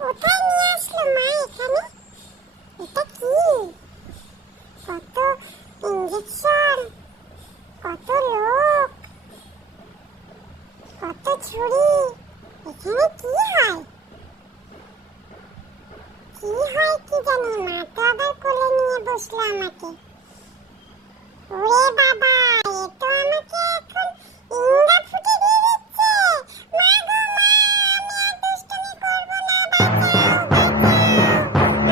কোথায় নিয়ে আসলো মা এখানে? এটা কি? কত ইঞ্জেকশন, কত লোক, কত ছুরি। এখানে কি হয়? কি হয় কি জানি, মা তো আবার কোলে নিয়ে বসলো আমাকে। ওরে বাবা, এ তো আমাকে এখন ইন্দা ফুটি দিয়ে দিচ্ছে। মা গো মা, আমি আর দুষ্টুমি করব না, বাঁচাও বাঁচাও,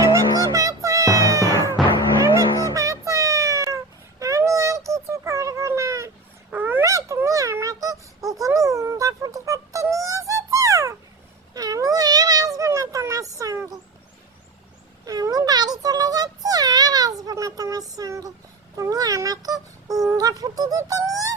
আমাকে বাঁচাও, আমি আর কিছু করব না। ও মা, তুমি আমাকে এখানে ইন্দা ফুটি করতে নিয়ে এসেছো? আমি আর আসবো না তোমার সঙ্গে, আমি বাড়ি চলে যাচ্ছি, আর আসবো না তোমার সঙ্গে। তুমি আমাকে ইন্দা ফুটি দিতে নিয়ে